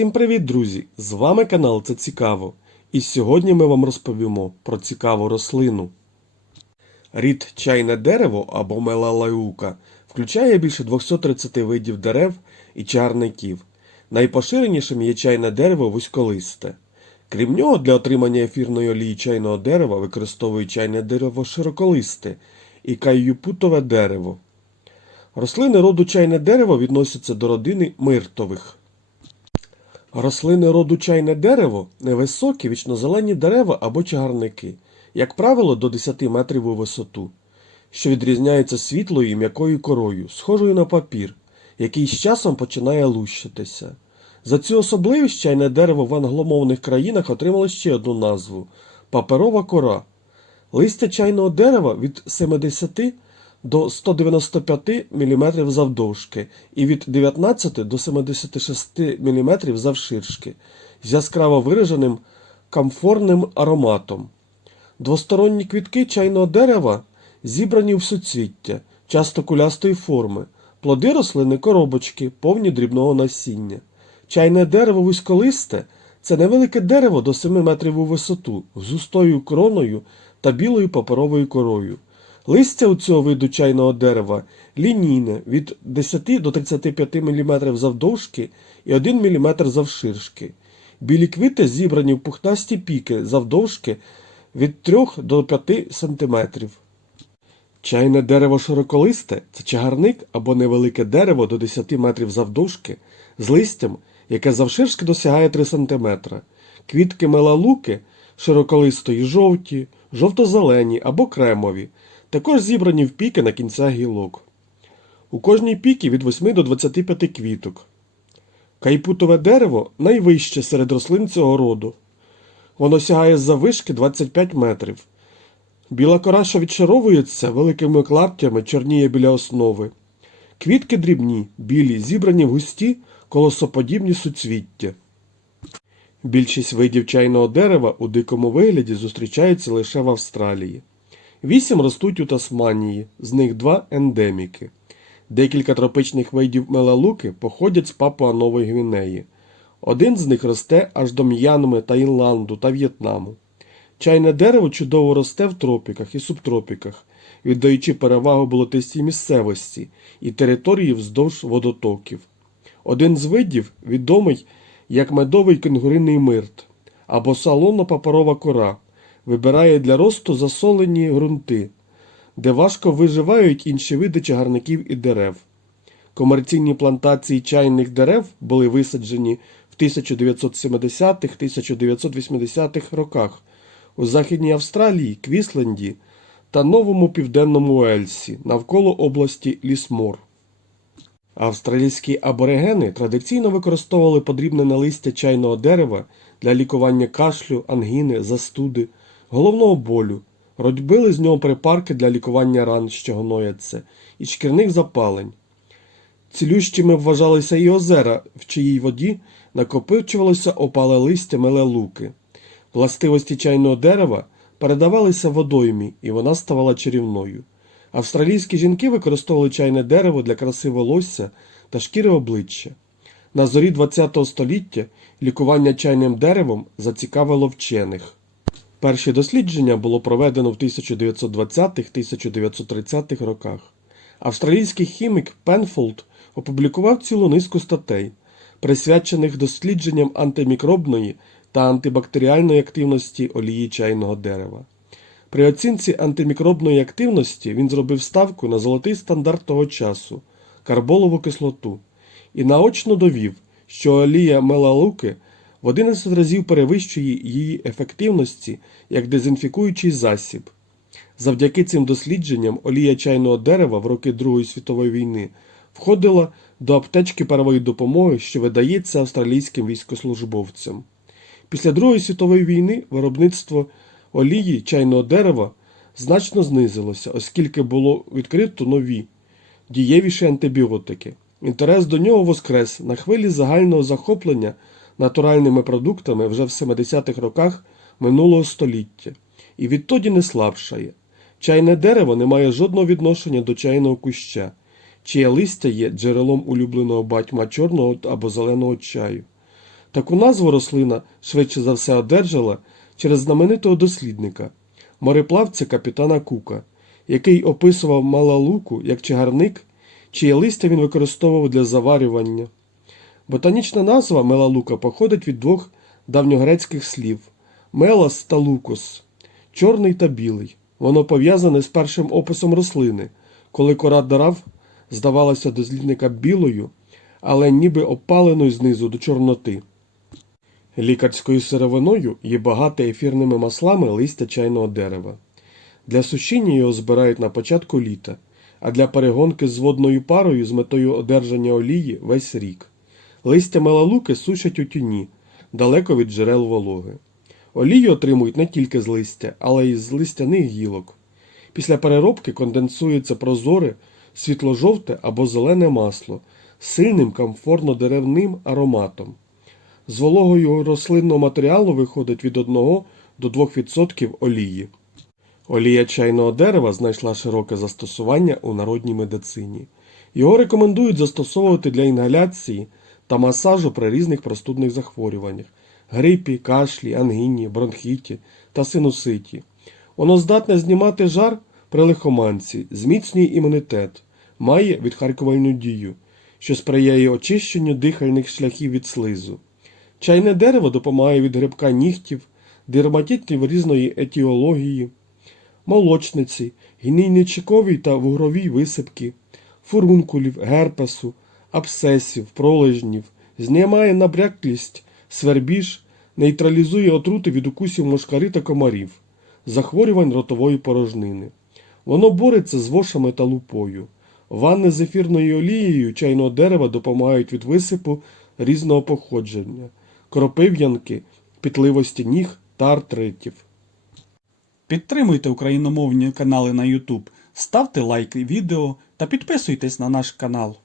Всім привіт, друзі! З вами канал Це Цікаво. І сьогодні ми вам розповімо про цікаву рослину. Рід чайне дерево або мелалаюка включає більше 230 видів дерев і чарників. Найпоширенішим є чайне дерево вузьколисте. Крім нього, для отримання ефірної олії чайного дерева використовують чайне дерево широколисте і кайюпутове дерево. Рослини роду чайне дерево відносяться до родини миртових. Рослини роду чайне дерево невисокі вічнозелені дерева або чагарники, як правило, до 10 метрів у висоту, що відрізняються світлою і м'якою корою, схожою на папір, який з часом починає лущитися. За цю особливість чайне дерево в англомовних країнах отримало ще одну назву паперова кора. Листя чайного дерева від 70 до 195 мм завдовжки і від 19 до 76 мм завширшки з яскраво вираженим камфорним ароматом. Двосторонні квітки чайного дерева зібрані в суцвіття, часто кулястої форми, плоди рослини коробочки, повні дрібного насіння. Чайне дерево вузьколисте це невелике дерево до 7 метрів у висоту, з густою кроною та білою паперовою корою. Листя у цього виду чайного дерева лінійне від 10 до 35 мм завдовжки і 1 мм завширшки. Білі квіти зібрані в пухнасті піки завдовжки від 3 до 5 см. Чайне дерево широколисте це чагарник або невелике дерево до 10 метрів завдовжки з листям, яке завширшки досягає 3 см. Квітки мелалуки широколистої жовті, жовто-зелені або кремові, також зібрані в піки на кінцях гілок. У кожній пікі від 8 до 25 квіток. Кайпутове дерево найвище серед рослин цього роду. Воно сягає з завишки 25 метрів. Біла кора, що відшаровується великими клаптями, чорніє біля основи. Квітки дрібні, білі, зібрані в густі, колосоподібні суцвіття. Більшість видів чайного дерева у дикому вигляді зустрічаються лише в Австралії. Вісім ростуть у Тасманії, з них два ендеміки. Декілька тропичних видів мелалуки походять з Папуа Нової Гвінеї. Один з них росте аж до М'янми, Таїланду та В'єтнаму. Чайне дерево чудово росте в тропіках і субтропіках, віддаючи перевагу болотистій місцевості і території вздовж водотоків. Один з видів відомий як медовий кенгуриний мирт або салонно-паперова кора, вибирає для росту засолені ґрунти, де важко виживають інші види чагарників і дерев. Комерційні плантації чайних дерев були висаджені в 1970-1980-х роках у Західній Австралії, Квісленді та Новому Південному Уельсі навколо області Лісмор. Австралійські аборигени традиційно використовували подрібнене листя чайного дерева для лікування кашлю, ангіни, застуди, головного болю, робили з нього припарки для лікування ран, що гнояться, і шкірних запалень. Цілющими вважалися і озера, в чиїй воді накопичувалося опале листя мелелуки. Властивості чайного дерева передавалися водоймі, і вона ставала чарівною. Австралійські жінки використовували чайне дерево для краси волосся та шкіри обличчя. На зорі ХХ століття лікування чайним деревом зацікавило вчених. Перші дослідження було проведено в 1920-1930-х роках. Австралійський хімік Пенфолд опублікував цілу низку статей, присвячених дослідженням антимікробної та антибактеріальної активності олії чайного дерева. При оцінці антимікробної активності він зробив ставку на золотий стандарт того часу карболову кислоту і наочно довів, що олія мелалуки в 11 разів перевищує її ефективності як дезінфікуючий засіб. Завдяки цим дослідженням олія чайного дерева в роки Другої світової війни входила до аптечки первої допомоги, що видається австралійським військослужбовцям. Після Другої світової війни виробництво олії чайного дерева значно знизилося, оскільки було відкрито нові, дієвіші антибіотики. Інтерес до нього воскрес на хвилі загального захоплення натуральними продуктами вже в 70-х роках минулого століття, і відтоді не слабшає. Чайне дерево не має жодного відношення до чайного куща, чиє листя є джерелом улюбленого батьма чорного або зеленого чаю. Таку назву рослина швидше за все одержала через знаменитого дослідника, мореплавця капітана Кука, який описував малалуку як чагарник, чиє листя він використовував для заварювання. Ботанічна назва мелалука походить від двох давньогрецьких слів мелас та лукус чорний та білий. Воно пов'язане з першим описом рослини, коли кора дерев здавалася дослідника білою, але ніби опаленою знизу до чорноти. Лікарською сировиною є багате ефірними маслами листя чайного дерева. Для сушіння його збирають на початку літа, а для перегонки з водною парою з метою одержання олії весь рік. Листя мелалуки сушать у тіні, далеко від джерел вологи. Олію отримують не тільки з листя, але й з листяних гілок. Після переробки конденсується прозоре, світло-жовте або зелене масло з сильним комфортно-деревним ароматом. З вологою рослинного матеріалу виходить від 1 до 2% олії. Олія чайного дерева знайшла широке застосування у народній медицині. Його рекомендують застосовувати для інгаляції та масажу при різних простудних захворюваннях грипі, кашлі, ангіні, бронхіті та синуситі. Воно здатне знімати жар при лихоманці, зміцнює імунітет, має відхаркувальну дію, що сприяє очищенню дихальних шляхів від слизу. Чайне дерево допомагає від грибка нігтів, дерматитів різної етіології, молочниці, гнійничковій та вугровій висипки, фурункулів, герпесу, абсцесів, пролежнів, знімає набряклість, свербіж, нейтралізує отрути від укусів мошкари та комарів, захворювань ротової порожнини. Воно бореться з вошами та лупою. Ванни з ефірною олією чайного дерева допомагають від висипу різного походження, кропив'янки, пітливості ніг та артритів. Підтримуйте україномовні канали на YouTube, ставте лайки відео та підписуйтесь на наш канал.